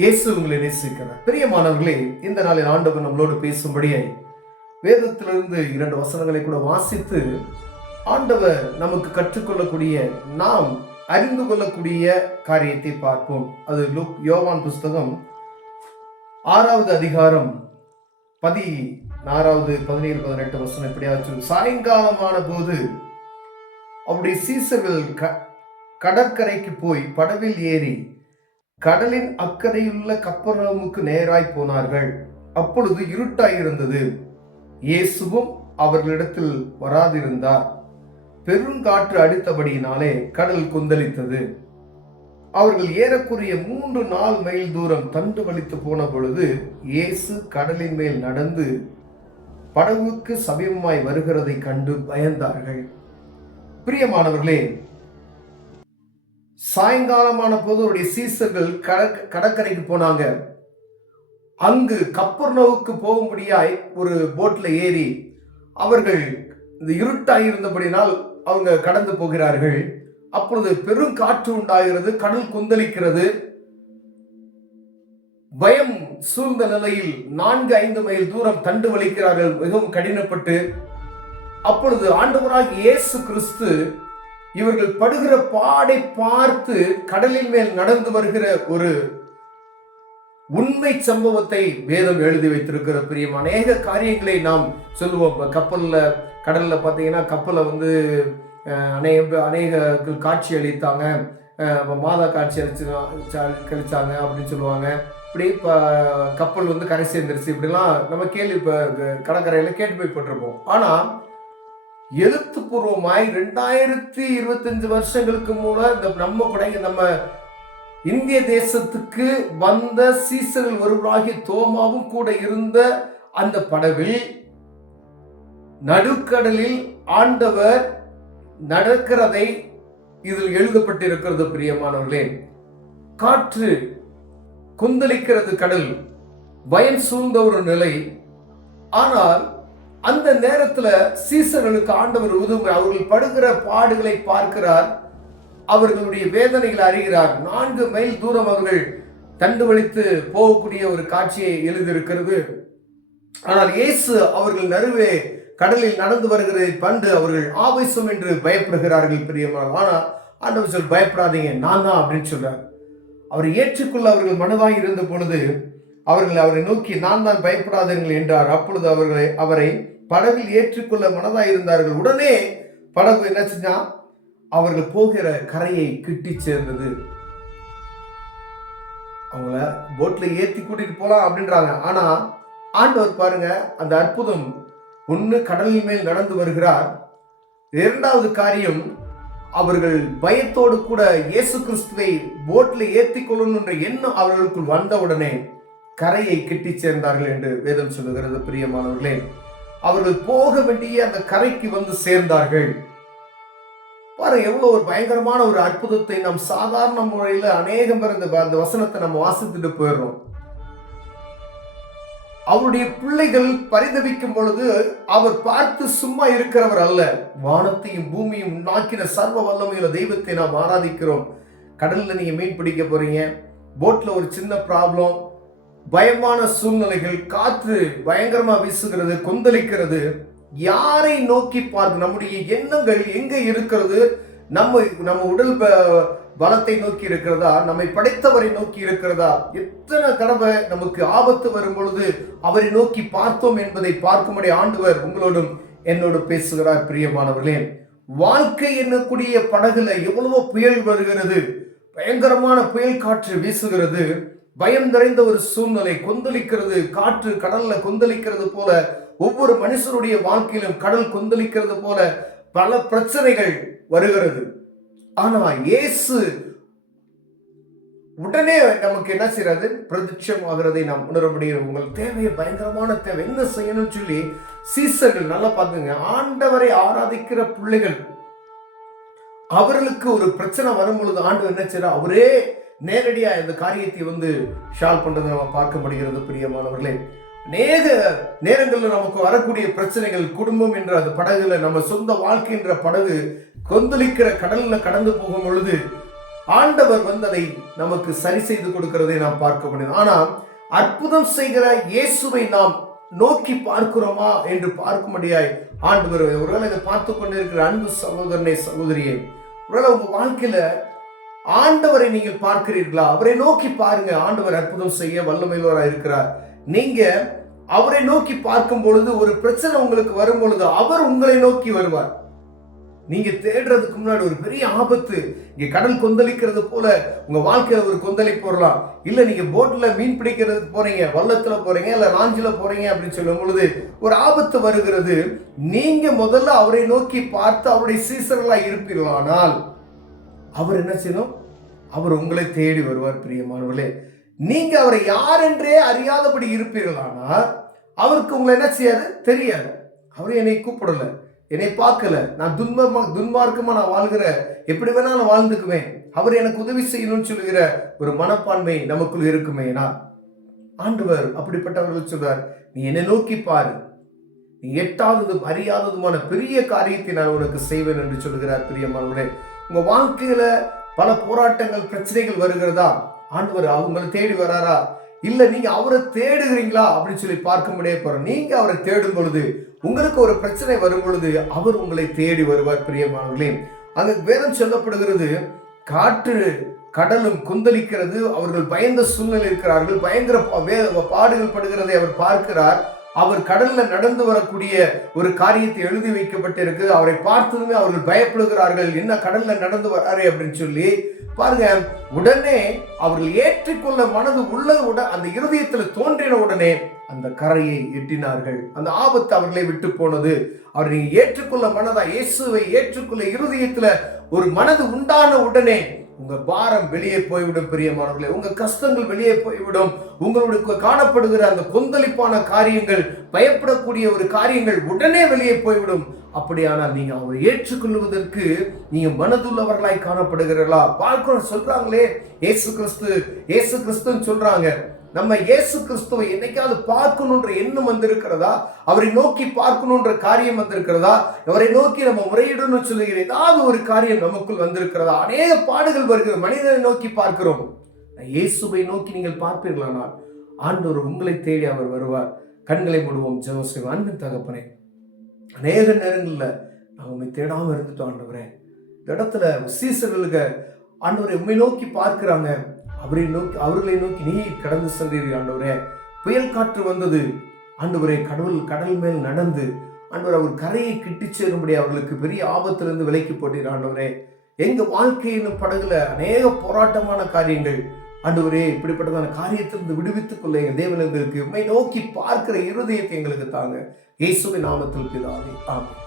இயேசு உங்களை நேசிக்கிறார். பிரியமானவர்களே, இந்த நாளில் ஆண்டவர் நம்மளோடு பேசும்படியாய் வேதத்திலிருந்து 2 வசனங்களை கூட வாசித்து ஆண்டவர் நமக்கு கற்றுக்கொள்ளக்கூடிய, நாம் அறிந்து கொள்ளக்கூடிய காரியத்தை பார்ப்போம். அது யோவான் புஸ்தகம் 6வது அதிகாரம் 16, 17, 18 வசனம் இப்படியாச்சும். சாயங்காலமான போது அவருடைய சீசர்கள் கடற்கரைக்கு போய் படவில் ஏறி கடலின் அக்கறையுள்ள கப்பர்நகூமுக்கு நேராய் போனார்கள். அப்பொழுது இருட்டாயிருந்தது. இயேசுவும் அவர்களிடத்தில் வராதிருந்தார். பெருங்காற்று அடித்தபடியினாலே கடல் கொந்தளித்தது. அவர்கள் ஏறக்குறைய 3-4 மைல் தூரம் தண்டு வலித்து போன பொழுது இயேசு கடலின் மேல் நடந்து படகுக்கு சமீபமாய் வருகிறதை கண்டு பயந்தார்கள். பிரியமானவர்களே, சாயங்காலமான போது அவருடைய சீசர்கள் கடற்கரைக்கு போனாங்க. அங்கு கப்பர்நகூமுக்கு போகும்படியாய் ஒரு போட்ல ஏறி அவர்கள் இந்த இருட்டாயிருந்தபடினால் அவங்க கடந்து போகிறார்கள். அப்பொழுது பெரும் காற்று உண்டாகிறது, கடல் கொந்தளிக்கிறது. பயம் சூழ்ந்த நிலையில் 4-5 மைல் தூரம் தண்டு வலிக்கிறார்கள், மிகவும் கடினப்பட்டு. அப்பொழுது ஆண்டவராகிய இயேசு கிறிஸ்து இவர்கள் படுகிற பாடை பார்த்து கடலின் மேல் நடந்து வருகிற ஒரு உண்மை சம்பவத்தை வேதம் எழுதி வைத்திருக்கிற. பிரியம், அநேக காரியங்களை நாம் சொல்லுவோம். கடல்ல பார்த்தீங்கன்னா கப்பலை அநேக காட்சி அளித்தாங்க, மாதா காட்சி கழிச்சாங்க அப்படின்னு சொல்லுவாங்க. இப்படி கப்பல் கரை சேர்ந்துருச்சு இப்படிலாம் நம்ம கடற்கரையில கேள்விப்பட்டிருப்போம். ஆனா எழுத்துப்பூர்வமாய் 2025 வருஷங்களுக்கு நம்ம இந்திய தேசத்துக்கு வந்த சீசர்கள் ஒருவராகிய தோமாவும் கூட இருந்த அந்த படவில் நடுக்கடலில் ஆண்டவர் நடக்கிறதை இதில் எழுதப்பட்டிருக்கிறது. பிரியமானவர்களே, காற்று கொந்தளிக்கிறது, கடல் பயம் சூழ்ந்த ஒரு நிலை. ஆனால் அந்த நேரத்துல சீசர்களுக்கு ஆண்டவர் உதவி, அவர்கள் படுகிற பாடுகளை பார்க்கிறார், அவர்களுடைய வேதனைகளை அறிகிறார். 4 மைல் தூரம் அவர்கள் தண்டு வலித்து போகக்கூடிய ஒரு காட்சியை எழுதியிருக்கிறது. ஆனால் இயேசு அவர்கள் நடுவே கடலில் நடந்து வருகிறதை கண்டு அவர்கள் ஆவேசம் என்று பயப்படுகிறார்கள். பிரியமான, ஆனா ஆண்டவர் சொல், பயப்படாதீங்க, நான் தான் அப்படின்னு சொல்றார். அவரை ஏற்றுக்கொள்ள அவர்கள் மனதாய் இருந்த பொழுது அவரை நோக்கி, நான் தான், பயப்படாதீர்கள் என்றார். அப்பொழுது அவரை படவில் ஏற்றுக்கொள்ள மனதாய் இருந்தார்கள். உடனே படகு என்ன செஞ்சா, அவர்கள் போகிற கரையை கிட்டி சேர்ந்தது. அவங்கள போட்ல ஏற்றி கூட்டிட்டு போலாம் அப்படின்றாங்க. ஆனா ஆண்டவர் பாருங்க, அந்த அற்புதம். ஒண்ணு, கடலின் மேல் நடந்து வருகிறார். 2வது காரியம், அவர்கள் பயத்தோடு கூட இயேசு கிறிஸ்துவை போட்ல ஏற்றி கொள்ளணும் என்ற எண்ணம் அவர்களுக்குள் வந்தவுடனே கரையை கிட்டி சேர்ந்தார்கள் என்று வேதம் சொல்லுகிறது. பிரியமானவர்களே, அவர்கள் போக வேண்டிய அந்த கரைக்கு சேர்ந்தார்கள். பாருங்க, எவ்வளவு ஒரு பயங்கரமான ஒரு அற்புதத்தை நாம் சாதாரண முறையில அநேகம் பேர் அந்த வசனத்தை நம்ம வாசித்துட்டு போயிடுறோம். அவருடைய பிள்ளைகள் பரிதவிக்கும் பொழுது அவர் பார்த்து சும்மா இருக்கிறவர் அல்ல. வானத்தையும் பூமியும் உண்டாக்கின சர்வ வல்லமையுள்ள தெய்வத்தை நாம் ஆராதிக்கிறோம். கடல்ல நீங்க மீன் பிடிக்க போறீங்க, போட்ல ஒரு சின்ன ப்ராப்ளம், பயமான சூழ்நிலைகள், காற்று பயங்கரமா வீசுகிறது, கொந்தளிக்கிறது. யாரை நோக்கி பார்க்க, நம்முடைய எண்ணங்கள் எங்க இருக்கிறது? நம்ம உடல் பலத்தை நோக்கி இருக்கிறதா? நம்மை படைத்தவரை நோக்கி இருக்கிறதா? எத்தனை தடவை நமக்கு ஆபத்து வரும் பொழுது அவரை நோக்கி பார்த்தோம் என்பதை பார்க்கும்படி ஆண்டவர் உங்களோடும் என்னோடு பேசுகிறார். பிரியமானவர்களே, வாழ்க்கை என்னக்கூடிய படகுல எவ்வளவோ புயல் வருகிறது, பயங்கரமான புயல் காற்று வீசுகிறது, பயம் நிறைந்த ஒரு சூழ்நிலை, கொந்தளிக்கிறது, காற்று கடல்ல கொந்தளிக்கிறது போல ஒவ்வொரு மனுஷனுடைய வாழ்க்கையிலும் கடல் கொந்தளிக்கிறது போல பல பிரச்சனைகள் வருகிறது. ஆனா இயேசு உடனே நமக்கு என்ன செய்யறது? பிரத்யட்சம் ஆகிறதை நாம் உணர முடியும். உங்கள் தேவையை, பயங்கரமான தேவை, என்ன செய்யணும்னு சொல்லி சீசர்கள், நல்லா பாத்துங்க, ஆண்டவரை ஆராதிக்கிற பிள்ளைகள், அவர்களுக்கு ஒரு பிரச்சனை வரும் பொழுது ஆண்டவர் என்ன செய்யறார்? அவரே நேரடியா இந்த காரியத்தை ஷால்வ் பண்றதை நம்ம பார்க்க முடிகிறது. பிரியமானவர்களே, அநேக நேரங்களில் நமக்கு வரக்கூடிய பிரச்சனைகள், குடும்பம் என்ற அந்த படகுல, நம்ம சொந்த வாழ்க்கை என்ற படகு கொந்தளிக்கிற கடல்ல கடந்து போகும் பொழுது ஆண்டவர் அதை நமக்கு சரி செய்து கொடுக்கிறதை நாம் பார்க்க முடியும். ஆனால் அற்புதம் செய்கிற இயேசுவை நாம் நோக்கி பார்க்கிறோமா என்று பார்க்கும்படியாய் ஆண்டவர், ஒருவேளை இதை பார்த்து கொண்டிருக்கிற அன்பு சகோதரனே சகோதரியே, ஒருவேளை உங்க வாழ்க்கையில ஆண்டவரை நீங்கள் பார்க்கிறீர்களா? அவரை நோக்கி பாருங்க. ஆண்டவர் அற்புதம் செய்ய வல்லமையுள்ளவராய் இருக்கிறார். நீங்க அவரை நோக்கி பார்க்கும் பொழுது, ஒரு பிரச்சனை உங்களுக்கு வரும் பொழுது அவர் உங்களை நோக்கி வருவார். நீங்க தேடுறதுக்கு முன்னாடி ஒரு பெரிய ஆபத்து, இங்க கடல் கொந்தளிக்கிறது போல உங்க வாழ்க்கையில ஒரு கொந்தளிப்பு வரலாம். இல்ல நீங்க போட்ல மீன் பிடிக்கிறதுக்கு போறீங்க, வள்ளத்துல போறீங்க, இல்ல லாஞ்சில போறீங்க அப்படின்னு சொல்லும் பொழுது ஒரு ஆபத்து வருகிறது. நீங்க முதல்ல அவரை நோக்கி பார்த்து அவருடைய சீசர்களா இருப்பீர்களானால் அவர் என்ன செய்யணும்? அவர் உங்களை தேடி வருவார். பிரியமானவர்களே, நீங்க அவரை யார் என்றே அறியாதபடி இருப்பீர்களானால் அவருக்கு உங்களை என்ன செய்யாது? தெரியாது. அவர் என்னை கூப்பிடல, என்னை பார்க்கல, நான் துன்மார்க்கமா நான் வாழ்கிற, எப்படி வேணாலும் வாழ்ந்துக்குவேன், அவர் எனக்கு உதவி செய்யணும்னு சொல்லுகிற ஒரு மனப்பான்மை நமக்குள் இருக்குமே. ஆண்டவர் அப்படிப்பட்டவர்கள் சொல்றார், நீ என்னை நோக்கி பாரு, நீ எட்டாததும் அறியாததுமான பெரிய காரியத்தை நான் உனக்கு செய்வேன் என்று சொல்லுகிறார். பிரியமானவர்களே, உங்க வாழ்க்கையில பல போராட்டங்கள் பிரச்சனைகள் வருகிறதா? ஆண்டவர் அவங்களை தேடி வராரா? இல்ல நீங்க அவரை தேடுகிறீங்களா அப்படின்னு சொல்லி பார்க்க முடிய போறோம். நீங்க அவரை தேடும் பொழுது, உங்களுக்கு ஒரு பிரச்சனை வரும் பொழுது அவர் உங்களை தேடி வருவார். பிரியமானவர்களே, அங்க வேதம் சொல்லப்படுகிறது, காற்று கடலும் கொந்தளிக்கிறது, அவர்கள் பயந்த சூழ்நிலை இருக்கிறார்கள், பயங்கர பாடுகள் படுகிறதை அவர் பார்க்கிறார். அவர் கடல்ல நடந்து வரக்கூடிய ஒரு காரியத்தை எழுதி வைக்கப்பட்டிருக்கு. அவரை பார்த்ததுமே அவர்கள் பயப்படுகிறார்கள், என்ன கடல்ல நடந்து வராரு அப்படின்னு சொல்லி பாருங்க. உடனே அவர்கள் ஏற்றுக்கொள்ள மனது உள்ளவுடன், அந்த இருதயத்துல தோன்றின உடனே அந்த கரையை எட்டினார்கள். அந்த ஆபத்து அவர்களை விட்டு போனது. அவரை ஏற்றுக்கொள்ள மனதா, இயேசுவை ஏற்றுக்கொள்ள இருதயத்துல ஒரு மனது உண்டான உடனே உங்க பாரம் வெளியே போய்விடும். பிரியமானவர்களே, உங்க கஷ்டங்கள் வெளியே போய்விடும். உங்களுக்கு காணப்படுகிற அந்த கொந்தளிப்பான காரியங்கள், பயப்படக்கூடிய ஒரு காரியங்கள் உடனே வெளியே போய்விடும். அப்படியானால் நீங்க அவரை ஏற்றுக்கொள்வதற்கு நீங்க மனதுள்ளவர்களாய் காணப்படுகிறீர்களா? பார்க்கிறோம், சொல்றாங்களே இயேசு கிறிஸ்து, இயேசு கிறிஸ்துன்னு சொல்றாங்க. நம்ம இயேசு கிறிஸ்துவை என்னைக்காவது பார்க்கணுன்ற எண்ணம் வந்திருக்கிறதா? அவரை நோக்கி பார்க்கணுன்ற காரியம் வந்திருக்கிறதா? அவரை நோக்கி நம்ம முறையிடணும்னு சொல்லுகிற ஏதாவது ஒரு காரியம் நமக்குள் வந்திருக்கிறதா? அநேக பாடுகள் வருகிற மனிதனை நோக்கி பார்க்கிறோம். இயேசுவை நோக்கி நீங்கள் பார்ப்பீர்களானால் ஆண்டவர் உங்களை தேடி அவர் வருவார். கண்களை மூடுவோம், ஜெபம் செய்வோம். அன்பின் தகப்பனே, அநேக நேரங்கள்ல நான் உண்மை தேடாம இருந்துட்டோம் ஆண்டவரே. இந்த இடத்துல சீசர்களுக்கு ஆண்டவரை உண்மை நோக்கி பார்க்கிறாங்க. அவர்களை நோக்கி நீ கடந்து சென்றீர்கள் ஆண்டவரே. புயல் காற்று வந்தது ஆண்டவரே, கடல் மேல் நடந்து ஆண்டவர் அவர் கரையை கிட்டி சேரும்படி அவர்களுக்கு பெரிய ஆபத்திலிருந்து விலக்கி போட்டீர் ஆண்டவரே. எங்க வாழ்க்கையின் படகுல அநேக போராட்டமான காரியங்கள் ஆண்டவரே, இப்படிப்பட்டதான காரியத்திலிருந்து விடுவித்துக் கொள்ள எங்க தேவன் எங்களுக்கு உம்மை நோக்கி பார்க்கிற இருதயத்தை எங்களுக்கு தாங்க. இயேசுவின் நாமத்தில் பிதாவே, ஆமென்.